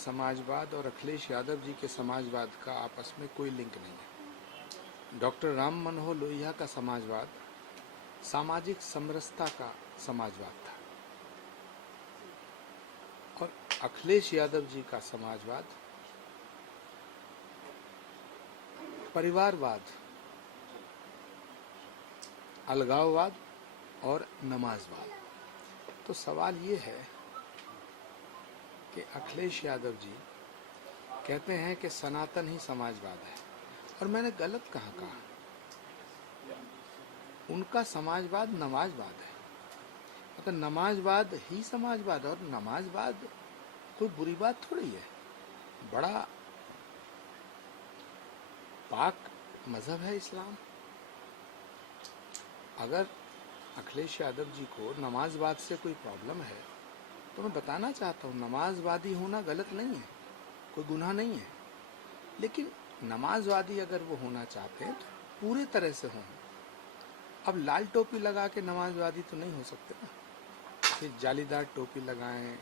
समाजवाद और अखिलेश यादव जी के समाजवाद का आपस में कोई लिंक नहीं है। डॉक्टर राम मनोहर लोहिया का समाजवाद सामाजिक समरसता का समाजवाद था और अखिलेश यादव जी का समाजवाद परिवारवाद, अलगाववाद और नमाजवाद। तो सवाल ये है कि अखिलेश यादव जी कहते हैं कि सनातन ही समाजवाद है, और मैंने गलत कहा। उनका समाजवाद नमाजवाद है। मतलब नमाजवाद ही समाजवाद, और नमाजवाद कोई बुरी बात थोड़ी है। बड़ा पाक मजहब है इस्लाम। अगर अखिलेश यादव जी को नमाजवाद से कोई प्रॉब्लम है तो मैं बताना चाहता हूँ, नमाजवादी होना गलत नहीं है, कोई गुनाह नहीं है। लेकिन नमाजवादी अगर वो होना चाहते हैं तो पूरे तरह से हों। अब लाल टोपी लगा के नमाजवादी तो नहीं हो सकते ना। फिर जालीदार टोपी लगाएं,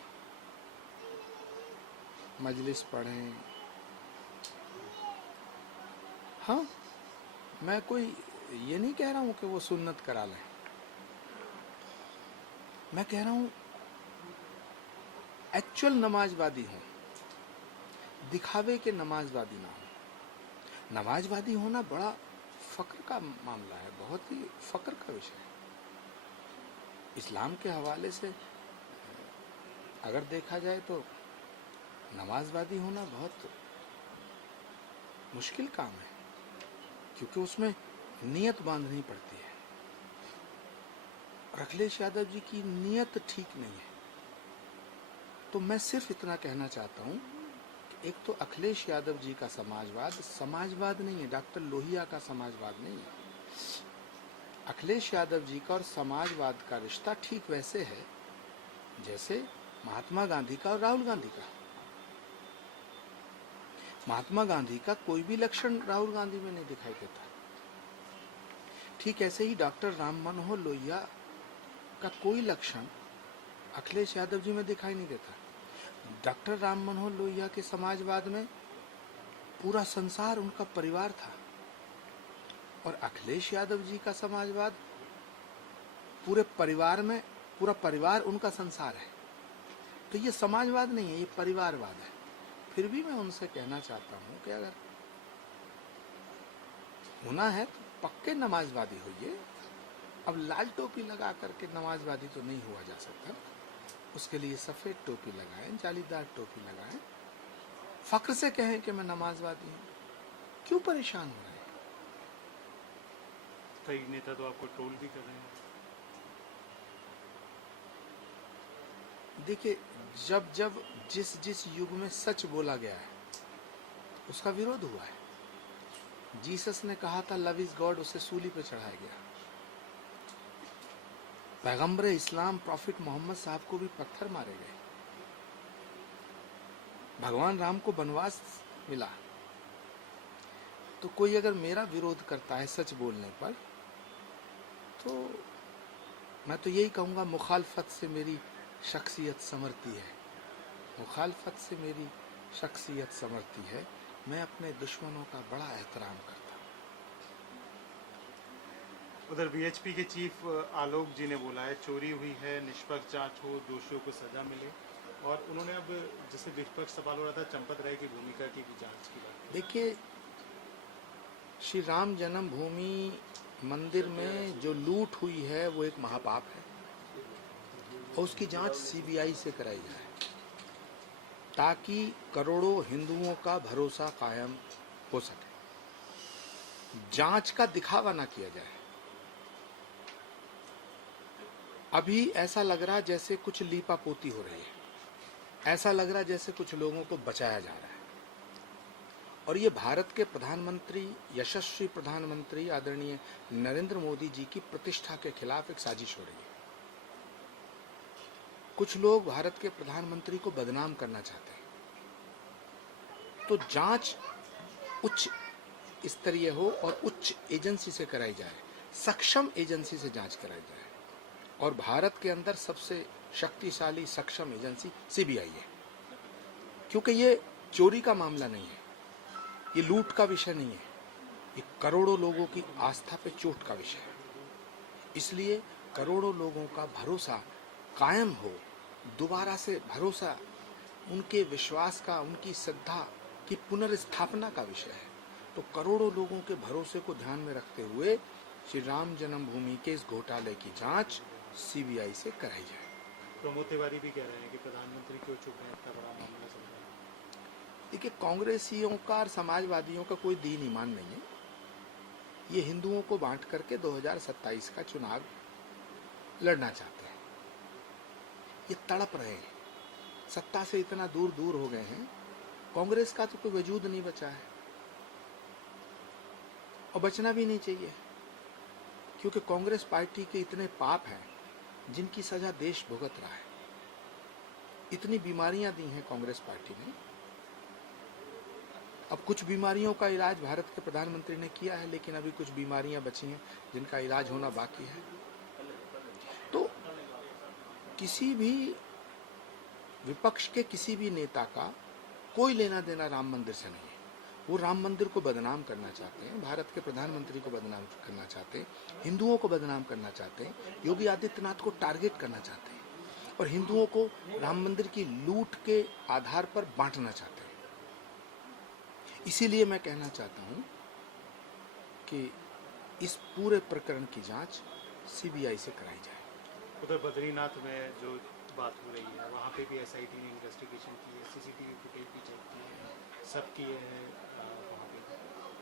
मजलिस पढ़ें। हाँ, मैं कोई ये नहीं कह रहा हूँ कि वो सुन्नत करा लें। मैं कह रहा हूँ एक्चुअल नमाजवादी हों, दिखावे के नमाजवादी ना हो। नमाजवादी होना बड़ा फक्र का मामला है, बहुत ही फक्र का विषय है। इस्लाम के हवाले से अगर देखा जाए तो नमाजवादी होना बहुत मुश्किल काम है, क्योंकि उसमें नियत बांधनी पड़ती है। अखिलेश यादव जी की नियत ठीक नहीं है। तो मैं सिर्फ इतना कहना चाहता हूं कि एक तो अखिलेश यादव जी का समाजवाद नहीं है, डॉक्टर लोहिया का समाजवाद नहीं है। अखिलेश यादव जी का और समाजवाद का रिश्ता ठीक वैसे है जैसे महात्मा गांधी का और राहुल गांधी का। महात्मा गांधी का कोई भी लक्षण राहुल गांधी में नहीं दिखाई देता। ठीक ऐसे ही डॉक्टर राम मनोहर लोहिया का कोई लक्षण अखिलेश यादव जी में दिखाई नहीं देता। डॉक्टर राम मनोहर लोहिया के समाजवाद में पूरा संसार उनका परिवार था, और अखिलेश यादव जी का समाजवाद पूरे परिवार में पूरा परिवार उनका संसार है। तो ये समाजवाद नहीं है, ये परिवारवाद है। फिर भी मैं उनसे कहना चाहता हूँ कि अगर होना है तो पक्के नमाजवादी होइए। अब लाल टोपी लगा करके नमाजवादी तो नहीं हुआ जा सकता। उसके लिए सफ़ेद टोपी लगाएं, जालीदार टोपी लगाएं, फक्र से कहें कि मैं नमाजवादी हूँ। क्यों परेशान हो रहे हैं? कई नेता तो आपको ट्रोल भी कर रहे हैं। देखिए, जब जब जिस जिस युग में सच बोला गया है उसका विरोध हुआ है। जीसस ने कहा था लव इज गॉड, उसे सूली पे चढ़ाया गया। पैगंबर इस्लाम प्रॉफिट मोहम्मद साहब को भी पत्थर मारे गए। भगवान राम को वनवास मिला। तो कोई अगर मेरा विरोध करता है सच बोलने पर, तो मैं तो यही कहूँगा मुखालफत से मेरी शख्सियत संवरती है। मुखालफत से मेरी शख्सियत संवरती है। मैं अपने दुश्मनों का बड़ा एहतराम करता हूँ। उधर बीएचपी के चीफ आलोक जी ने बोला है चोरी हुई है, निष्पक्ष जांच हो, दोषियों को सजा मिले। और उन्होंने अब जैसे विपक्ष सवाल हो रहा था चंपत राय की भूमिका की जांच की बात। देखिए, श्री राम जन्मभूमि मंदिर में जो लूट हुई है वो एक महापाप है, और उसकी जांच सीबीआई से कराई जाए ताकि करोड़ों हिंदुओं का भरोसा कायम हो सके। जांच का दिखावा ना किया जाए। अभी ऐसा लग रहा जैसे कुछ लीपापोती हो रही है, ऐसा लग रहा जैसे कुछ लोगों को बचाया जा रहा है, और ये भारत के प्रधानमंत्री, यशस्वी प्रधानमंत्री आदरणीय नरेंद्र मोदी जी की प्रतिष्ठा के खिलाफ एक साजिश हो रही है। कुछ लोग भारत के प्रधानमंत्री को बदनाम करना चाहते हैं। तो जांच उच्च स्तरीय हो और उच्च एजेंसी से कराई जाए, सक्षम एजेंसी से जांच कराई जाए। और भारत के अंदर सबसे शक्तिशाली सक्षम एजेंसी सीबीआई है। क्योंकि ये चोरी का मामला नहीं है, ये लूट का विषय नहीं है, ये करोड़ों लोगों की आस्था पे चोट का विषय है। इसलिए करोड़ों लोगों का भरोसा कायम हो, दोबारा से भरोसा, उनके विश्वास का, उनकी श्रद्धा की पुनर्स्थापना का विषय है। तो करोड़ों लोगों के भरोसे को ध्यान में रखते हुए श्री राम जन्मभूमि के इस घोटाले की जांच सीबीआई से कराई जाए। प्रमोद तिवारी भी कह रहे हैं कि प्रधानमंत्री क्यों चुप हैं, इतना बड़ा मामला चल रहा है। देखिए, कांग्रेसियों का और समाजवादियों का कोई दीन ईमान नहीं है। ये हिंदुओं को बांट करके 2027 का चुनाव लड़ना चाहते हैं। ये तड़प रहे हैं, सत्ता से इतना दूर दूर हो गए हैं, कांग्रेस का तो कोई वजूद नहीं बचा है और बचना भी नहीं चाहिए, क्योंकि कांग्रेस पार्टी के इतने पाप हैं जिनकी सजा देश भुगत रहा है। इतनी बीमारियां दी हैं कांग्रेस पार्टी ने। अब कुछ बीमारियों का इलाज भारत के प्रधानमंत्री ने किया है, लेकिन अभी कुछ बीमारियां बची हैं जिनका इलाज होना बाकी है। तो किसी भी विपक्ष के किसी भी नेता का कोई लेना देना राम मंदिर से नहीं है। वो राम मंदिर को बदनाम करना चाहते हैं, भारत के प्रधानमंत्री को बदनाम करना चाहते हैं, हिंदुओं को बदनाम करना चाहते हैं, योगी आदित्यनाथ को टारगेट करना चाहते हैं और हिंदुओं को राम मंदिर की लूट के आधार पर बांटना चाहते हैं। इसीलिए मैं कहना चाहता हूं कि इस पूरे प्रकरण की जांच सीबीआई से कराई जाए। उधर बद्रीनाथ में जो बात हो रही है, वहाँ पे भी एसआईटी ने इन्वेस्टिगेशन की है, सीसीटीवी फुटेज भी चेक की है, सब किए हैं। वहाँ पे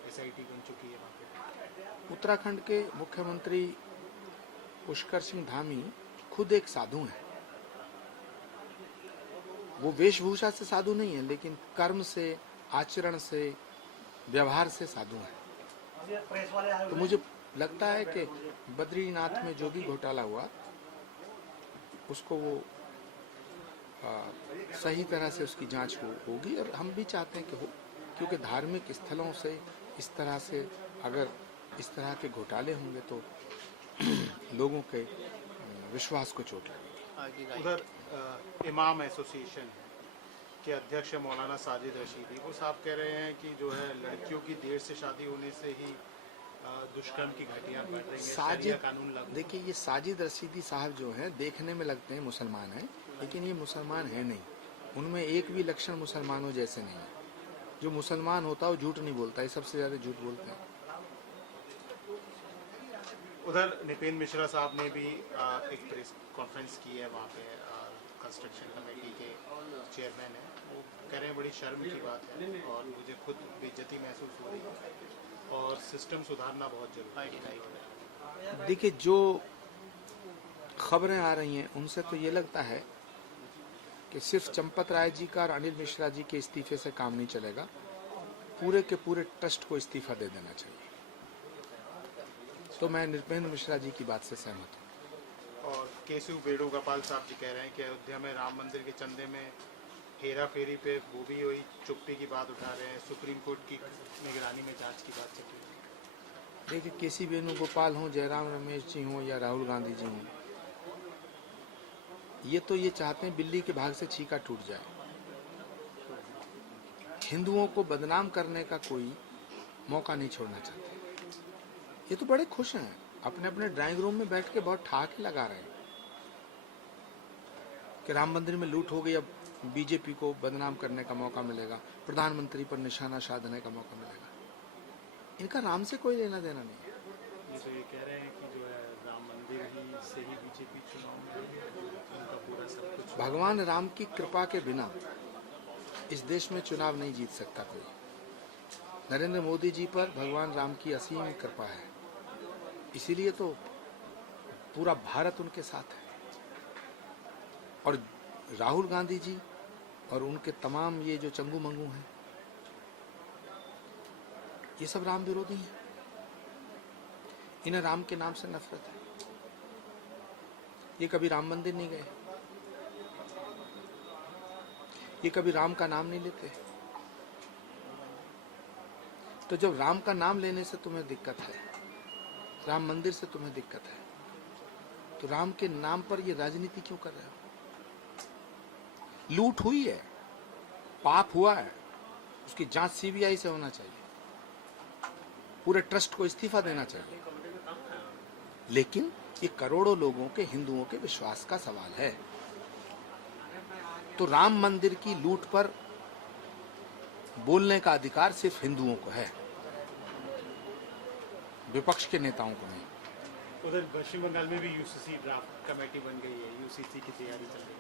एसआईटी बन चुकी है। वहाँ पे उत्तराखंड के मुख्यमंत्री पुष्कर सिंह धामी खुद एक साधु हैं। वो वेशभूषा से साधु नहीं है, लेकिन कर्म से, आचरण से, व्यवहार से साधु हैं। तो मुझे लगता है कि बद्रीनाथ में जो भी घोटाला हुआ उसको वो सही तरह से उसकी जांच होगी और हम भी चाहते हैं कि हो, क्योंकि धार्मिक स्थलों से इस तरह से अगर इस तरह के घोटाले होंगे तो लोगों के विश्वास को चोट लगेगी। उधर इमाम एसोसिएशन के अध्यक्ष मौलाना साजिद रशीदी, वो साहब कह रहे हैं कि जो है लड़कियों की देर से शादी होने से ही दुष्कर्म की घटनाएं बढ़ रही हैं, शरिया कानून लागू। देखिए, ये साजिद रशीदी साहब जो हैं देखने में लगते हैं मुसलमान हैं, लेकिन ये मुसलमान है नहीं। उनमें एक भी लक्षण मुसलमानों जैसे नहीं है। जो मुसलमान होता है वो झूठ नहीं बोलता, ये सबसे ज्यादा झूठ बोलते हैं। उधर निपेन मिश्रा साहब ने भी एक प्रेस कॉन्फ्रेंस की है, वहाँ पे कंस्ट्रक्शन कमेटी के चेयरमैन है। वो कह रहे हैं बड़ी शर्म की बात है और मुझे खुद बेइज्जती महसूस हो रही है और सिस्टम सुधारना बहुत जरूरी है। देखिए, जो खबरें आ रही हैं उनसे तो ये लगता है कि सिर्फ चंपत राय जी का और अनिल मिश्रा जी के इस्तीफे से काम नहीं चलेगा, पूरे के पूरे ट्रस्ट को इस्तीफा दे देना चाहिए। तो मैं निपेंद्र मिश्रा जी की बात से सहमत हूँ। और केशव वेणुगोपाल साहब जी कह रहे हैं कि अयोध्या में राम मंदिर के चंदे में हेरा फेरी पे वो भी वही चुप्पी की बात उठा रहे हैं। सुप्रीम कोर्ट की निगरानी में जांच की बात चल रही है। देखिए, केसी वेणुगोपाल हों, जयराम रमेश जी हों या राहुल गांधी जी हों, ये तो ये चाहते हैं बिल्ली के भाग से छीका टूट जाए। हिंदुओं को बदनाम करने का कोई मौका नहीं छोड़ना चाहते। ये तो बड़े खुश हैं, अपने अपने ड्राइंग रूम में बैठ के बहुत ठहाके लगा रहे हैं कि राम मंदिर में लूट हो गई, अब बीजेपी को बदनाम करने का मौका मिलेगा, प्रधानमंत्री पर निशाना साधने का मौका मिलेगा। इनका राम से कोई लेना देना नहीं है। ये तो ये कह रहे हैं कि जो है राम मंदिर ही से ही बीजेपी चुनाव में उनका पूरा सब कुछ। भगवान राम की कृपा के बिना इस देश में चुनाव नहीं जीत सकता कोई। नरेंद्र मोदी जी पर भगवान राम की असीम कृपा है, इसीलिए तो पूरा भारत उनके साथ है। और राहुल गांधी जी और उनके तमाम ये जो चंगू मंगू हैं, ये सब राम विरोधी हैं। इन्हें राम के नाम से नफरत है। ये कभी राम मंदिर नहीं गए, ये कभी राम का नाम नहीं लेते। तो जब राम का नाम लेने से तुम्हें दिक्कत है, राम मंदिर से तुम्हें दिक्कत है, तो राम के नाम पर ये राजनीति क्यों कर रहे हो? लूट हुई है पाप हुआ है उसकी जांच सीबीआई से होना चाहिए, पूरे ट्रस्ट को इस्तीफा देना चाहिए। लेकिन ये करोड़ों लोगों के, हिंदुओं के विश्वास का सवाल है। तो राम मंदिर की लूट पर बोलने का अधिकार सिर्फ हिंदुओं को है, विपक्ष के नेताओं को नहीं। उधर पश्चिम बंगाल में भी यूसीसी ड्राफ्ट कमेटी बन गई है, यूसीसी की तैयारी चल रही है,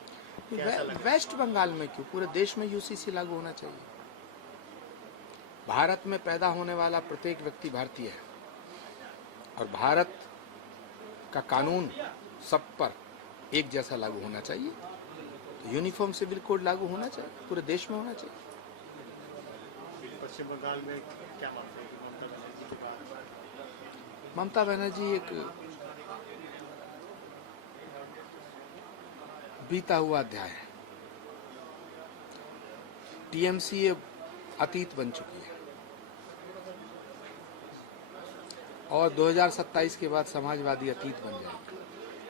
कैसा लग रहा है? वेस्ट बंगाल में क्यों, पूरे देश में यूसीसी लागू होना चाहिए। भारत में पैदा होने वाला प्रत्येक व्यक्ति भारतीय है और भारत का कानून सब पर एक जैसा लागू होना चाहिए। तो यूनिफॉर्म सिविल कोड लागू होना चाहिए, पूरे देश में होना चाहिए। पश्चिम बंगाल में क्या मानते हैं कि ममता बनर्जी के बाद? ममता बनर्जी एक बीता हुआ अध्याय है। टीएमसी अब अतीत बन चुकी है और 2027 के बाद समाजवादी अतीत बन जाएगी।